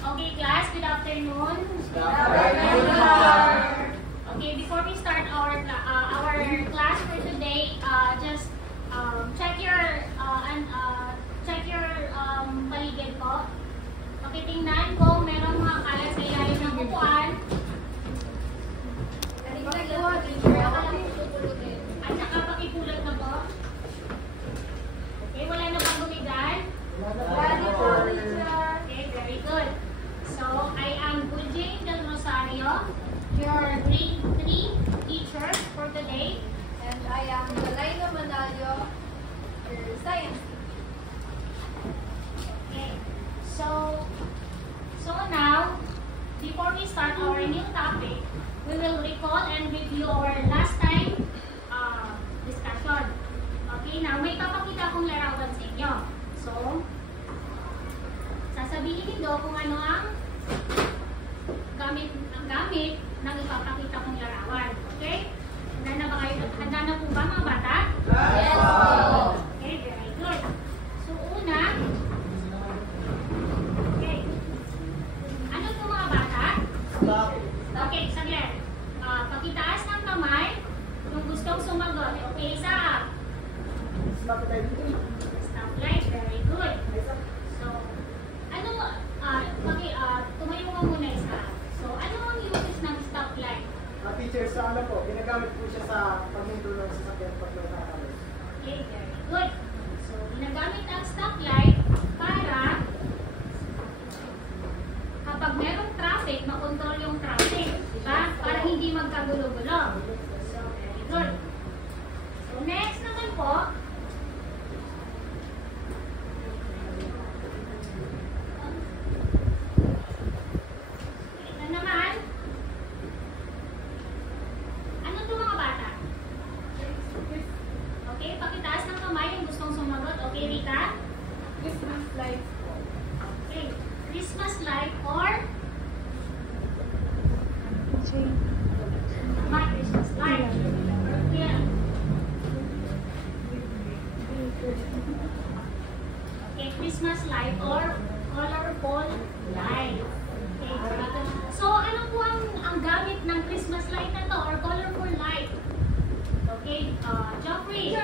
Okay, class, good afternoon. Good afternoon. Okay, before we start our class for today, just check your paligid po. Okay, tingnan ko merong mga kalat sa ilalim ng upuan. At saka pakipulot na po. Okay, wala na bang bumigay? Okay, very good. So, I am Gujing Del Rosario, your grade 3 teacher for today. And I am Dalaina Manalio, your science teacher. Okay, so now, before we start our new topic, we will recall and review our last time discussion. Okay, now may papakita akong larawan sa inyo. So, sasabihin niyo kung ano ang gamit ng ipapakita kong larawan. Okay? Handa na ba kayo? Handa na po ba mga bata? Yes! Okay, very good. So, una, okay. Ano po mga bata? Okay, saglit. Pakitaas ng kamay kung gustong sumagot. Okay, isa. Stoplight, very good. So, ano, tumayo nga muna isa. So, ano ang uses ng stoplight? Teacher, sa ano po, ginagamit po siya sa paghinto ng sasakyan pag may nakakalas. Okay, very good. So, ginagamit ang stoplight para kapag merong traffic, makontrol yung traffic. Diba? Para hindi magkagulo-gulo. So, very good. So, next naman po, ito naman, ano to mga bata? Okay, pakitaas ng kamay yung gustong sumagot. Okay, Rita? Christmas lights po. Okay, Christmas light or tama, Christmas light. Yeah. Okay, Christmas light or colorful light. Okay. So, ano po ang gamit ng Christmas light na to or colorful light? Okay, Joffrey.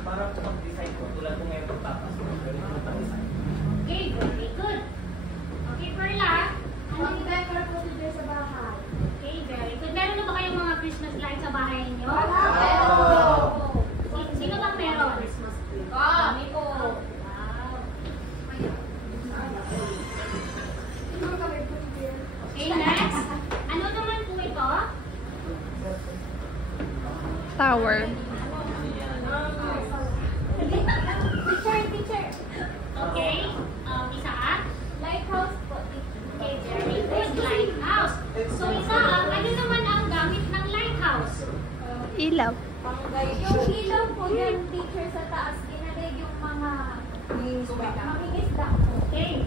Para po mag-design po, tulad po ngayon pagpapasok. Ganito po pag-design. Okay, very good. Okay, Perla. Pang-decor po dito sa bahay. Okay, very good. Meron na ba kayong mga Christmas lights sa bahay ninyo? Sino bang meron? Christmas tree. Kami po. Wow. Okay, next. Ano naman po ito? Tower. Teacher. Okay. Isaac? Lighthouse po. Okay, very good. Lighthouse. So, Isaac, ano naman ang gamit ng lighthouse? Ilaw. Yung ilaw po ng teacher sa taas, ginalig yung mga mangingisda po. Okay.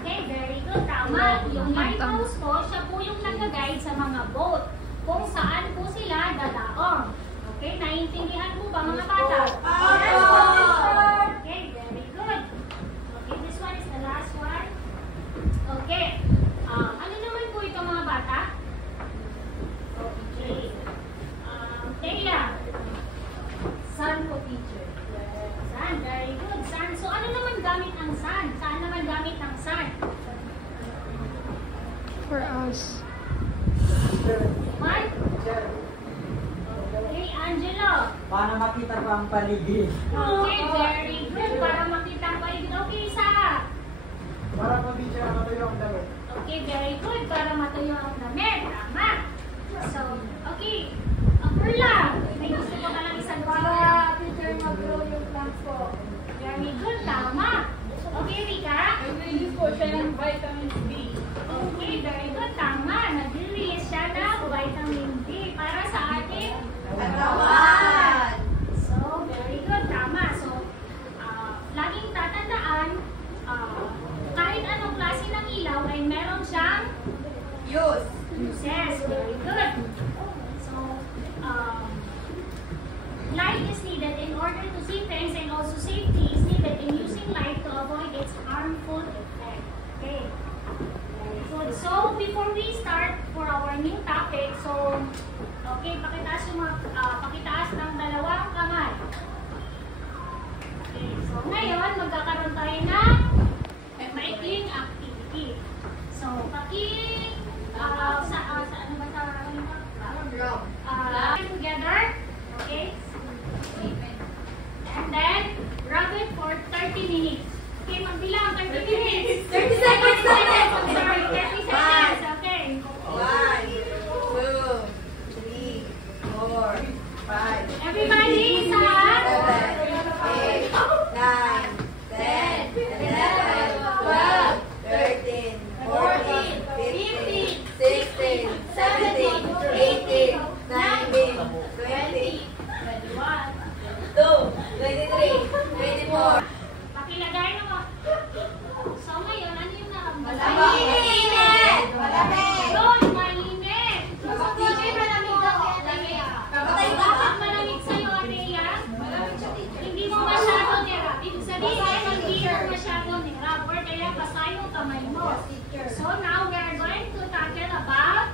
Okay, very good. Tama. Yung lighthouse po, siya po yung nag-guide sa mga boat kung saan po sila dadaong. Okay, naiintindihan po ba mga bata? Yes, po, teacher. Okay, very good. Okay, this one is the last one. Okay. Ano naman po ito mga bata? Okay. Leila. Sun po, teacher. Sun, very good. Sun. So, ano naman gamit ang sun? Saan naman gamit ang sun? For us. What? Okay, Angelo. Para makita ko ang paligid. Okay, very good. Para makita ko yung okay, Isa. Para po teacher, matuyo ang damit. Okay, very good. Para matuyo ang damit. Tama. So, okay. Perla, may gusto ko ka lang isang Para teacher mag-grow yung plants po. Very good. Tama. Okay, Rika. Nag-release po siya ng vitamins B. Okay, very good. Tama. Nag-release siya ng vitamin D para sa ating Katawan! So, very good. Tama. So, laging tatandaan, kahit anong klase ng ilaw ay meron siyang Use! uses. Very good. So, light is needed in order to see things and also safety is needed in using light to avoid its harmful effect. Okay. So, okay, pakitaas ng dalawang kamay. Okay, so ngayon, magkakaroon tayo ng maikling activity. So, together, okay? And then, rub it for 30 minutes. Okay, magbilang, 30 minutes. 30 seconds na rin. I'm sorry, 30 seconds, okay. 1, 2, 3, 4, 5. Everybody, isa. 7, 8, 9, 10, 11, 12, 13, 14, 15, 16, 17, 18, 19, 20, 21. 23, 24. Pakilagay na mo. So ngayon, ano yung naramdaman? Malamig! Malamig! Yun, mainit. Teacher, malamig daw. Kapatay ka? Bakit malamig sa'yo, Ateya? Hindi mo masyado nirap. Ibig sabihin, hindi mo masyado nirap. Or kaya basa yung kamay mo. So now, we are going to tackle about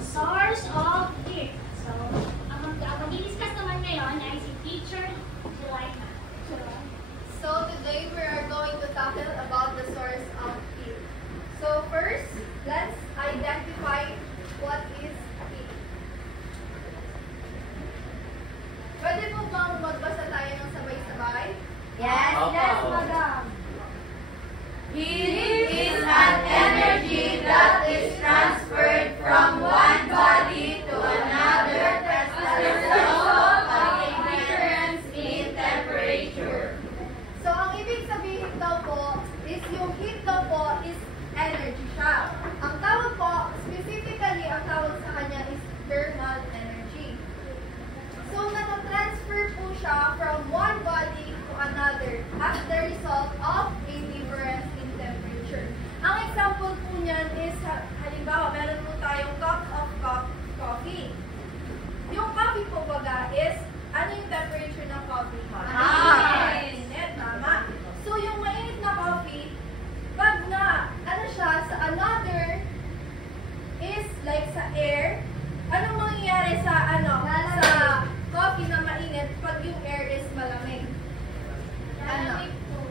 source of heat. So, ang mag-discuss naman ngayon ay si Teacher Jelina. So today we are going to tackle about the source of heat. So first, let's identify what is heat. Pwede po bang magbasa tayo ng sabay-sabay? Yes, yes, madam. Heat is an energy that is transferred from one body to another as a result of a difference in temperature. So ang ibig sabihin daw po is yung heat daw po is energy siya. Ang tawag po, specifically ang tawag sa kanya is thermal energy. So nata-transfer po siya from one body to another as the result of a difference in temperature. Ang example po niyan is halimbawa meron po tayong cup of coffee. Yung coffee po baga is ano yung temperature ng coffee? Mainit, tama. So yung mainit na coffee, pag na ano siya sa another is like sa air, anong mangyayari sa sa coffee na mainit pag yung air is malamig?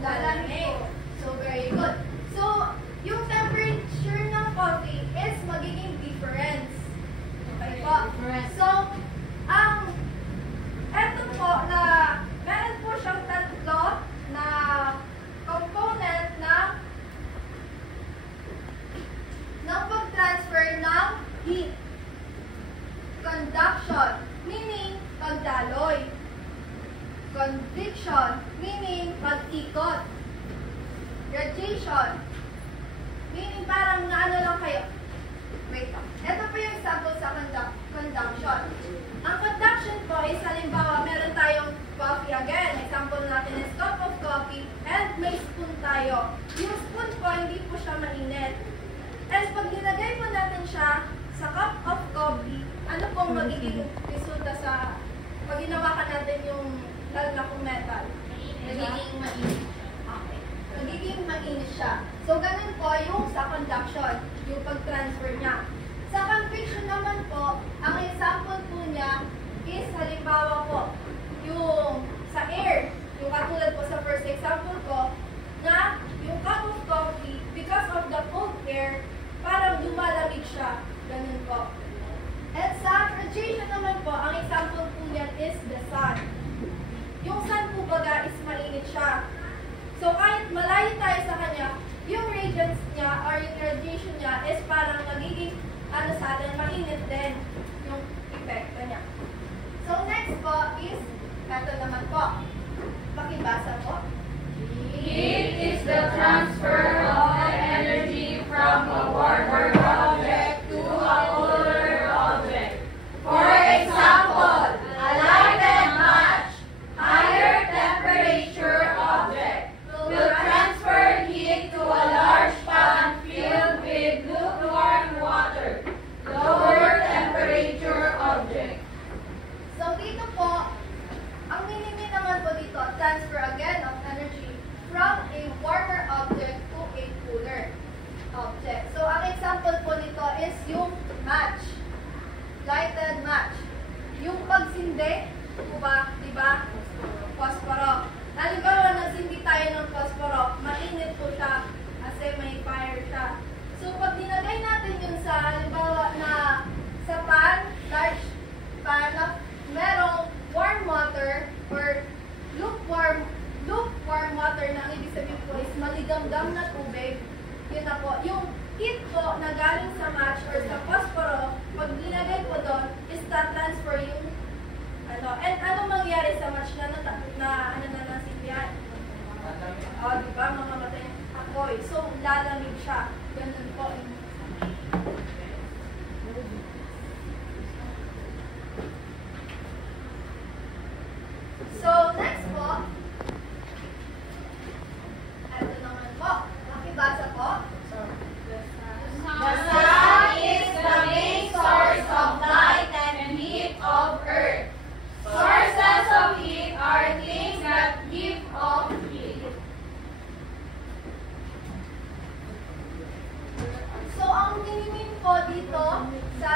Lalamig. So very good. So yung temperature ng coffee is magiging difference. Okay po. So eto po na meron po siyang tatlo na component ng pag-transfer ng heat. Conduction, meaning pagdaloy. Convection, meaning pag-ikot. Radiation, meaning parang naano lang kayo. Wait lang. Ito po yung example sa conduction. Ang conduction po is halimbawa meron tayong coffee again. Example natin is cup of coffee and may spoon tayo. Yung spoon po hindi po siya mainit. And pag nilagay po natin siya sa cup of coffee, ano pong magiging resulta sa pag ginawakan natin yung lalo na kung metal? Nagiging mainit. Okay. Nagiging mainit siya. So, ganun po yung sa conduction, yung pag-transfer niya. Sa convection naman po, ang example po niya is halimbawa po, yung sa air, yung katulad po sa first example ko, na yung cup of coffee, because of the cold air, parang lumalamig siya. Ganun po. At sa radiation naman po, ang example po niyan is the sun. Yung sun po baga is mainit siya. So kahit malayo tayo sa kanya, yung radiance niya or yung radiation niya is parang magiging sa atin, mainit din yung epekto niya. So next po is, ito naman po. Pakibasa po. Heat is the transfer of energy from a warmer object to a cooler object. For example, a lighted match, higher temperature object, will transfer heat to a large pan filled with lukewarm water, lower temperature object. So dito po, ang meaning naman po dito, transfer again of energy from a warmer object to a lalambot siya. Ganun po. So, next po. Ito naman po. Makibasa po. The sun is the main source of light and heat of earth. Sources of heat are things that give off heat. So, ang meaning po dito sa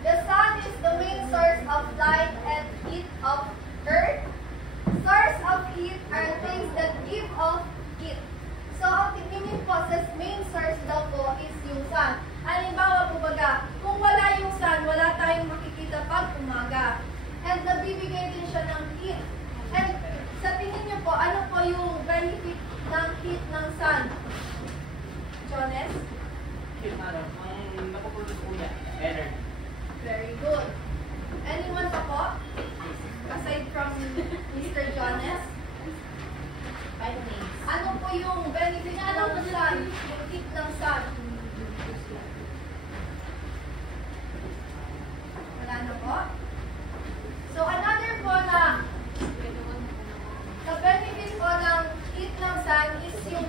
the sun is the main source of light and heat of earth. Source of heat are things that give off heat. So, ang meaning po sa main source daw po is yung sun. Halimbawa po baga, kung wala yung sun, wala tayong makikita pag umaga. And nabibigay din siya ng heat. And sa tingin niyo po, ano po yung benefit ng heat ng sun? Jones? Yung ano, ang napoproduce po niya, energy. Very good. Anyone pa po? Aside from Mr. Jones? Ano po yung benefit ng sun? Yung heat ng sun? Wala na po? So another po na sa benefit po ng heat ng sun is yung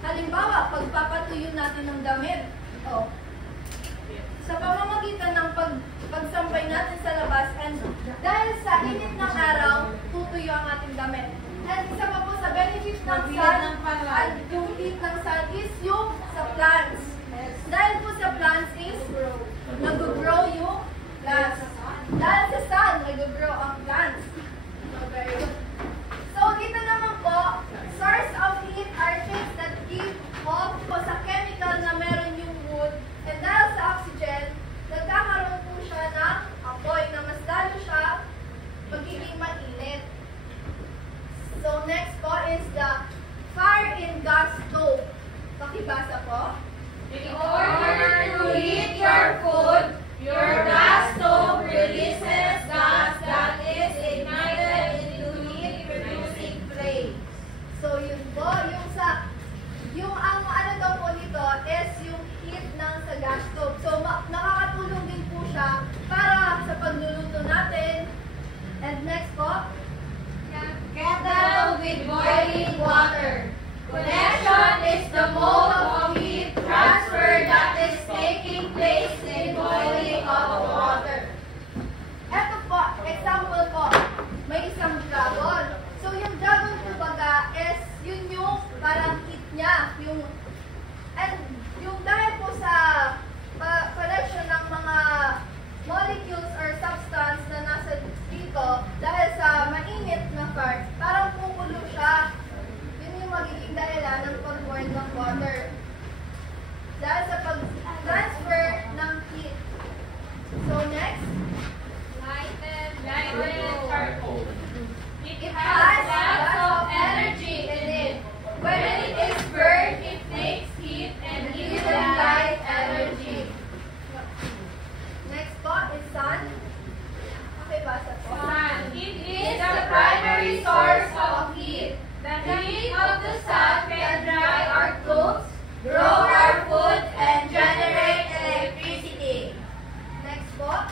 halimbawa, pagpapatuyo natin ng damit. O, sa pamamagitan ng pagsampay natin sa labas and dahil sa init ng araw, tutuyo ang ating damit. And isa pa po sa benefit ng sun, at yung heat ng sun is yung sa plants. Dahil po sa plants is nag-grow yung plants. Dahil sa sun, nag-grow ang plants. So, very good. So, dito naman po, source of heat are things that give off po sa chemical na meron yung wood. And dahil sa oxygen, nagkakaroon po siya ng apoy na mas lalo siya magiging mainit. So, next po is the fire in gas stove. Pakibasa po. In order to heat your food, your gas stove releases gas that is ignited into heat-producing flames. So, yun po, yung ang ano daw po nito is yung heat ng sa gas stove. So, nakakatulong din po siya para sa pagluluto natin. And next po, Kettle with boiling water. Connection is the mode of heat transfer that is taking place in boiling of water. eto po, example po, may isang dragon. So, yung dragon po baga is yun yung parang heat niya. And yung dahil po sa collection ng mga molecules or substance na nasa dito, dahil sa mainit na part, parang pupulo siya. Yun yung magiging dahilan ng pag-boil ng water. Dahil sa pag-transfer ng heat. So next, Lighted charcoal. It it has has lots of energy in it. When it is burned, it makes heat and gives light energy. next po is sun. Okay, basa po. Sun. It is the primary source of heat. The heat of the sun can dry our clothes, grow our food, and generate electricity. Next po,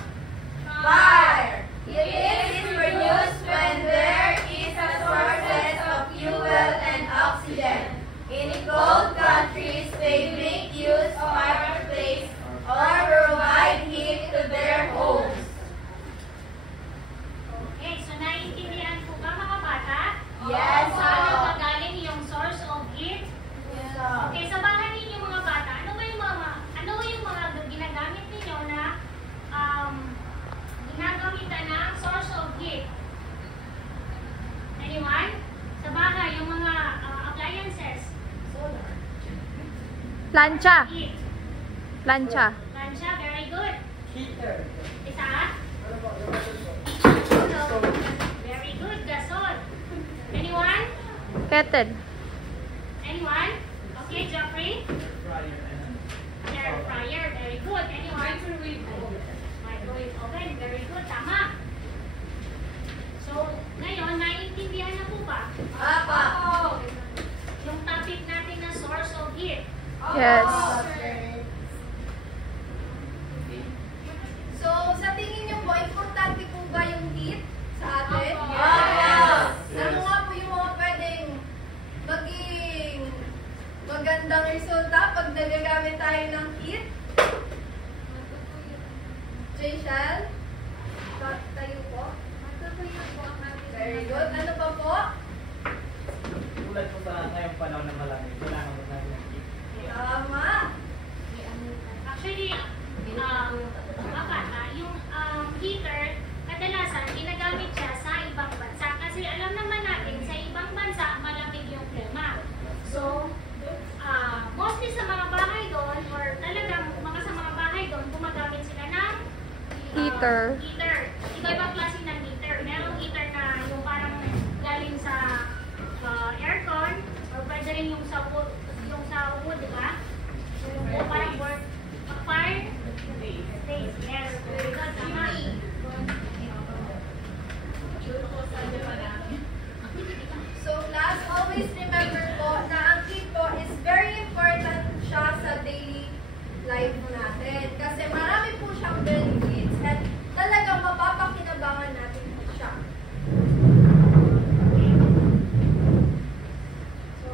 Fire. It is produced when there is a sources of fuel and oxygen. In cold countries, they make use of fireplace or provide heat to their homes. Okay, so naiintindihan po ba mga bata? Yes, Kung saan ma'am. magaling yung source of heat? Okay, sa bahay ninyo mga bata, ano ba yung mga ginagamit ninyo na ginagamitan ng source of heat? Anyone? Sa bahay, yung mga appliances. Plancha. Heat. Plancha. Plancha, very good. Heater. Isa? Ano po? Yung Very good, gasol. Anyone? Kettle. Anyone? Okay, Jeffrey? Fryer and Air fryer, very good. Anyone? Microwave oven. Microwave oven, very good. Tama. So, ngayon, naiintindihan na po ba? Apa. Yung topic natin na source of heat. Yes. So, sa tingin niyo po, importante po ba yung heat sa atin? Yes. Ano nga po yung mga pwedeng maging magandang resulta pag nagagamit tayo ng heat? Rachel? Tayo po? Very good. Ano pa po? Tulad po sa ngayong panahon na malamig, kailangan mo namin ng heat. Tama. Actually, yung heater, kadalasan ginagamit siya sa ibang bansa. Kasi alam naman natin, sa ibang bansa, malamig yung klima. So, mostly sa mga bahay doon, or talagang sa mga bahay doon, gumagamit sila ng Heater. heater. Iba-ibang klase ng heater. Merong heater na yung parang galing sa aircon, or pwede rin yung sa wood, di ba? Yung parang fire space. Yes, very good. Tama. So class, always remember po na ang heat po is very important siya sa daily life natin. Kasi marami po siyang benefits at talagang mapapakinabangan natin po siya. So,